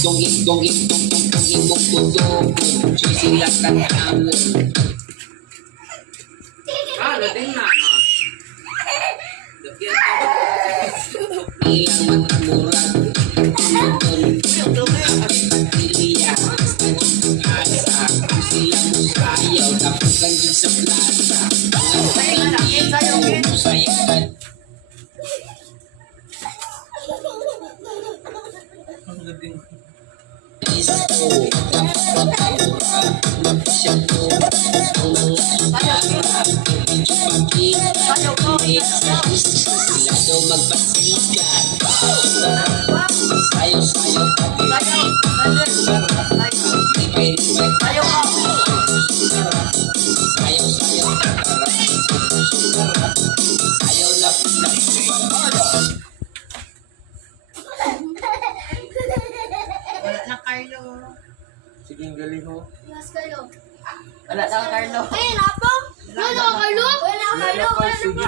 Tunging mong tudog, sisilakan kamo. Dating na. Ilang matamurag, pagpiliya, asa, sila mo sayaw, tapos lang din sa plaza. Pangang sayaw. Isko, matamurag, magpasyago, ang mga itara, medyo pagkita, sila daw magpasikat. Sayo-sayo pati, sarap, ribay-ribay, sayo-sayo tatarap, sarap, sayo-lap-lap, Wala na, Carlo. Sige, galing ho. Yes, Carlo. Wala na, Carlo. Ay, napo. Wala, Carlo. Wala, Carlo. Sige,